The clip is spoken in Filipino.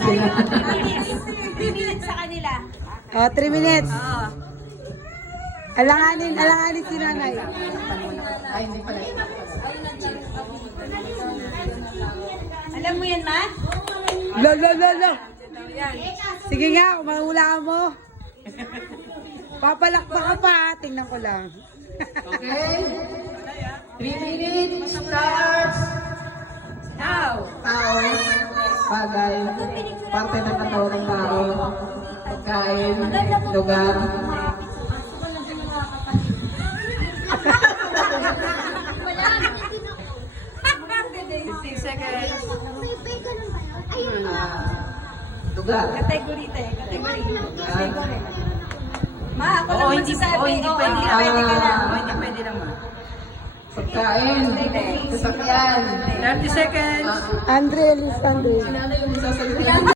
3 minutes sa kanila. Oh, 3 minutes. Oo. Alanganin si nanay. Ay, hindi pala. Alam mo yan, Ma? Lo. Sige nga, mahulaan mo. Papalakpak ka pa, tingnan ko lang. Okay? 3 minutes starts Now. tao, bagay, parte ng katawan ng tao, pagkain, lugar. Lugar. Category tayo, category. Ma, ako lang magsasabi. hindi Oo, pwede. pwede ka lang. Hindi pwede lang ma. Pagkain, sasakyan. 30 seconds. Andre, Liz, Andre. Sinanay yung sasagutin.